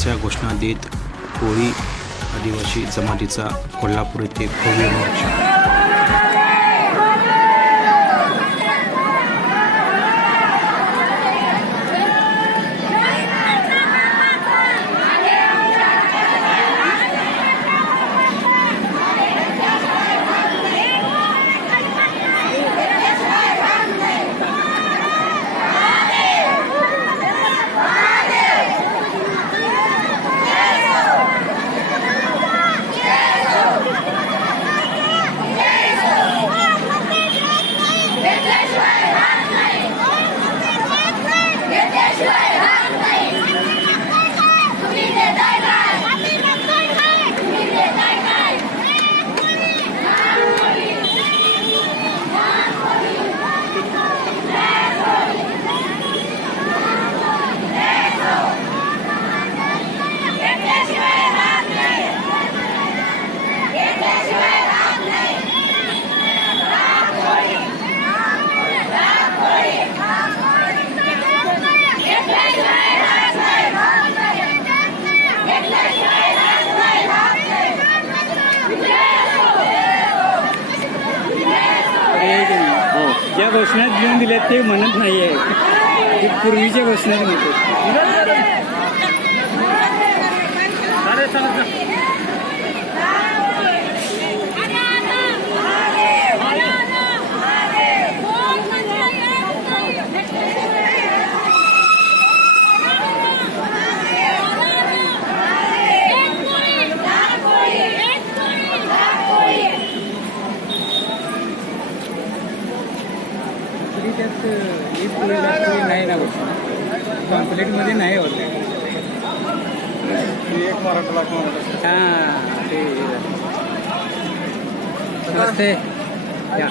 अशा घोषणा देत कोळी आदिवासी जमातीचा कोल्हापूर येथे भव्य मोर्चा. वसनात घेऊन दिल्या ते म्हणत नाही आहे पूर्वीच्या वसनात म्हणतो तरी त्यात एक पूर्वी नाही ना घोषणा कॉम्प्लेटमध्ये नाही होत. एक मराठा हां ते नमस्ते. या.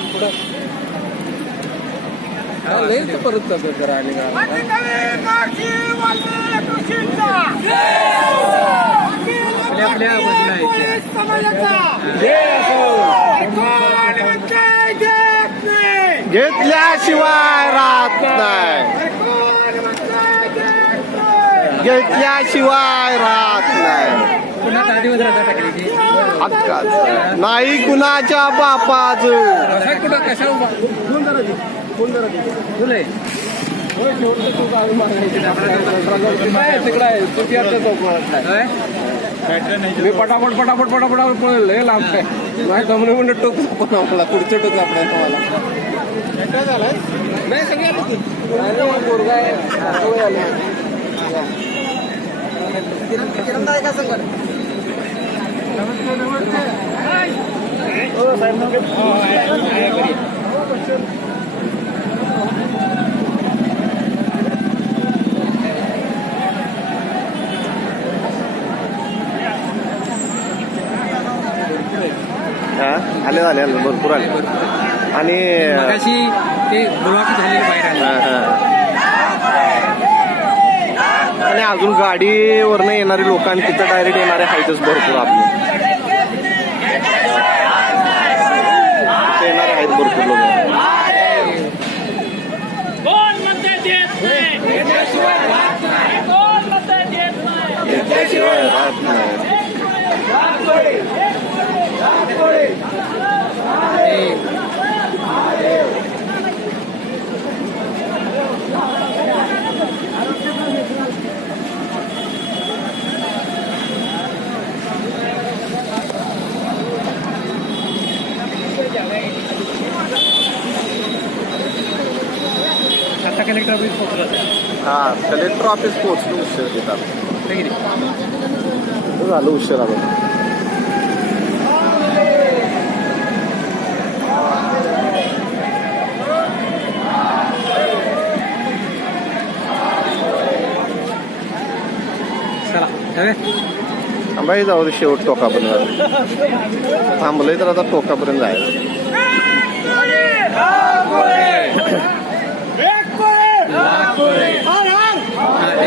परत जातो जरा आली आपल्या आपल्या घेतल्याशिवाय राहत नाही. घेतल्याशिवाय राहत नाही. हक्काच नाही कुणाच्या बापाच. मी पटापट पटापट पटापट पळेल. लय लांब काय नाही जमणे म्हणजे टोक पण आपला पुढचं टोक आपल्या तुम्हाला नाही सगळे आले की. आणि पोरगा आहे, सगळे आले. हा? आले झाले भरपूर आले आणि ते ब्लॉक झालेलं बाहेर आलं हा, हा. आणि अजून गाडीवरनं येणारे लोक आणि तिथं डायरेक्ट येणारे आहेतच भरपूर आपले. तिथं येणारे आहेत भरपूर लोक. नाही कोण म्हणते देत नाही घेतल्याशिवाय राहत नाही आता कलेक्टर ऑफिस पोहोचलं हा कलेक्टर ऑफिस पोहोचलो उशीर देतात. झालं उशीर आलो. जाऊ दे शेवट टोकापर्यंत. थांबलंय तर आता टोकापर्यंत जायचं.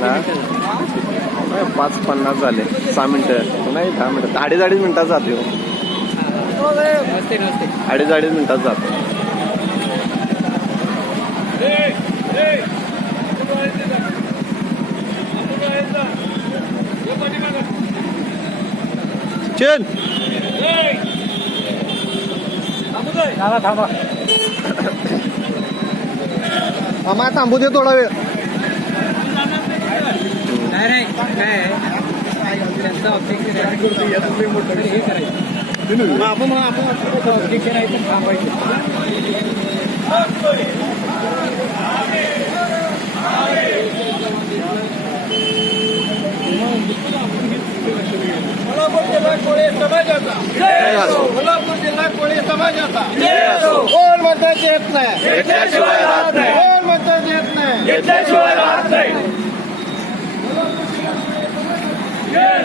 नाही, पाच पन्नास झाले. सहा मिनिटं. नाही दहा मिनिटं. अडीच अडीच मिनिटात जाते हो. अडीच अडीच मिनिटात जातो. चल थांबा थांबा थांबू दे थोडा वेळ. नाही नाही काय आहे त्यांचं ऑब्जेक्शन आहे हे करायचं ऑब्जेक्शन आहे तर थांबायचं कोण म्हणतात येत नाही कोण म्हणतात येत नाही Yes!